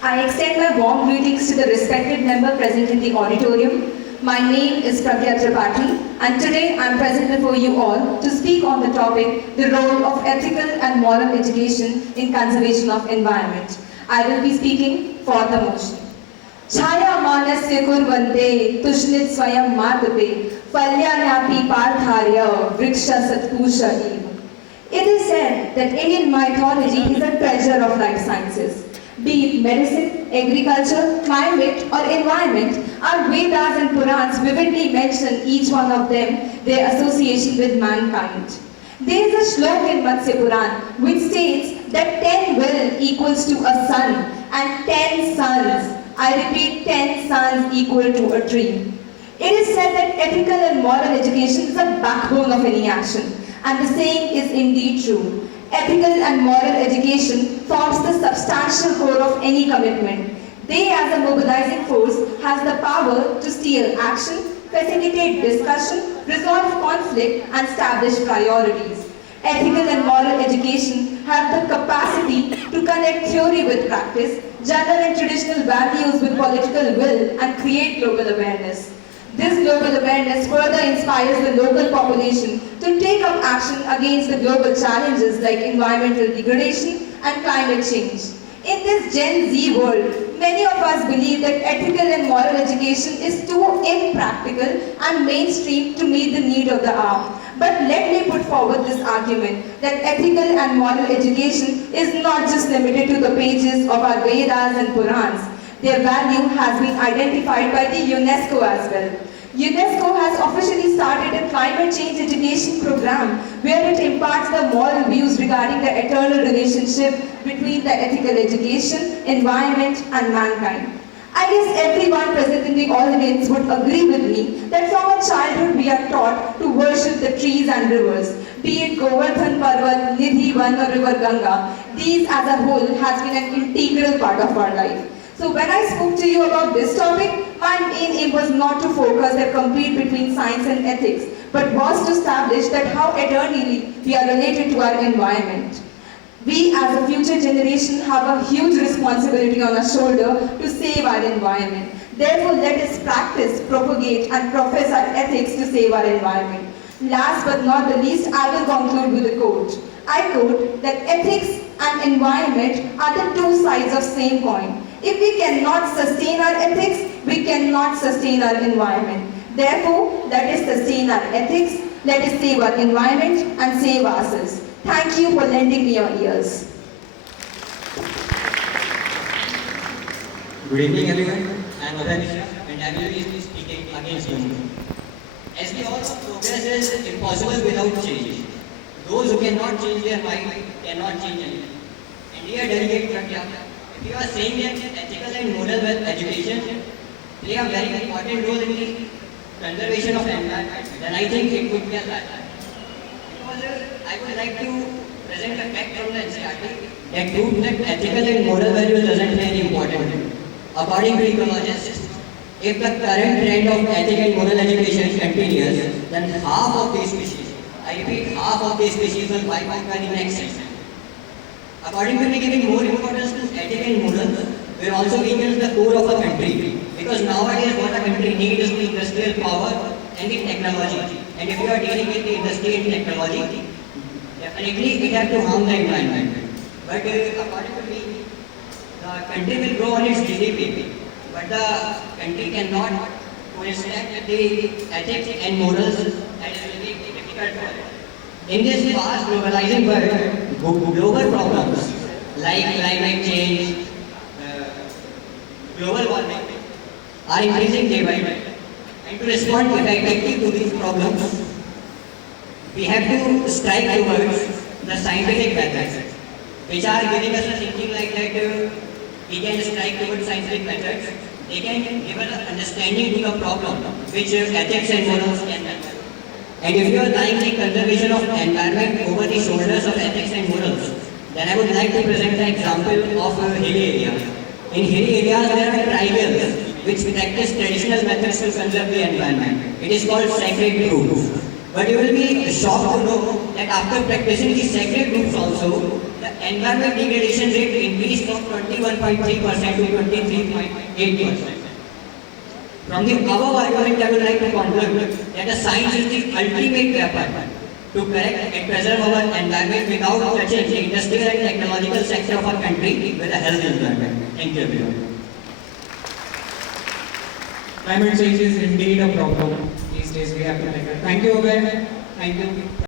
I extend my warm greetings to the respected member present in the auditorium. My name is Pragya Tripathi, and today I am present before you all to speak on the topic, the role of ethical and moral education in conservation of environment. I will be speaking for the motion. छाया मानस्य कुर्वन्ते तुष्णित स्वयं मातपे फल्यान्यापि पार्थार्य वृक्षा सत्पुरुष एव. It is said that Indian mythology is a treasure of life sciences. Be it medicine, agriculture, climate or environment, our Vedas and Purans vividly mention each one of them, their association with mankind. There is a shlok in Matsya Puran which states that 10 will equals to a sun and 10 suns, I repeat 10 suns equal to a tree. It is said that ethical and moral education is the backbone of any action, and the saying is indeed true. Ethical and moral education forms the substantial core of any commitment. They as a mobilizing force has the power to steer action, facilitate discussion, resolve conflict and establish priorities. Ethical and moral education have the capacity to connect theory with practice, general and traditional values with political will and create global awareness. This global awareness further inspires the local population to take up action against the global challenges like environmental degradation and climate change. In this Gen Z world, many of us believe that ethical and moral education is too impractical and mainstream to meet the need of the hour. But let me put forward this argument that ethical and moral education is not just limited to the pages of our Vedas and Purans. Their value has been identified by the UNESCO as well. UNESCO has officially started a climate change education program where it imparts the moral views regarding the eternal relationship between the ethical education, environment and mankind. I guess everyone present in the audience would agree with me that from our childhood we are taught to worship the trees and rivers, be it Govardhan Parvat, Nidhi Van or River Ganga. These as a whole has been an integral part of our life. So when I spoke to you about this topic, my main aim was not to focus or compete between science and ethics, but was to establish that how eternally we are related to our environment. We as a future generation have a huge responsibility on our shoulder to save our environment. Therefore, let us practice, propagate and profess our ethics to save our environment. Last but not the least, I will conclude with a quote. I quote that ethics and environment are the two sides of same coin. If we cannot sustain our ethics, we cannot sustain our environment. Therefore, let us sustain our ethics, let us save our environment and save ourselves. Thank you for lending me your ears. Good evening everyone, I am Abhay and I will be speaking against human. As we all know, progress is impossible without change. Those who cannot change their mind cannot change anything. And dear delegate Pragya, if you are saying that ethical and moral education play a very important role in the conservation of environment, then I think it would be a lie. Because I would like to present a fact from the NCERT that proves that ethical and moral values doesn't play any important role. According to ecologists, if the current trend of ethical and moral education continues, then half of these species, I repeat, half of these species will wipe out by the next century. According to me, giving more importance to ethical and moral will also weaken the core of a country. Because nowadays what a country needs is the industrial power and the technology. And if you are dealing with the industry and technology, definitely it has to harm the environment. But according to me, the country will grow on its GDP, but the country cannot coincide with the ethics and morals that is very difficult for it. In this fast globalizing world, global problems like climate change, global warming are increasing day by day. And to respond effectively to these problems, we have to strike towards the scientific methods, which are giving us a thinking like that we can strike towards scientific methods. They can give us an understanding to the problem, which ethics and morals can help. And if you are tying the conservation of environment over the shoulders of ethics and morals, then I would like to present the example of a hilly area. In hilly areas, there are tribals which practice traditional methods to conserve the environment. It is called sacred groves. But you will be shocked to know that after practicing the sacred groves also, the environment degradation rate increased from 21.3% to 23.8%. From the above argument, I would like to conclude that the science is the ultimate weapon to correct and preserve our environment without touching the industrial and technological sector of our country with a healthy environment. Thank you, everyone. Climate change is indeed a problem these days. We have to take it. Thank you, Abhay. Thank you.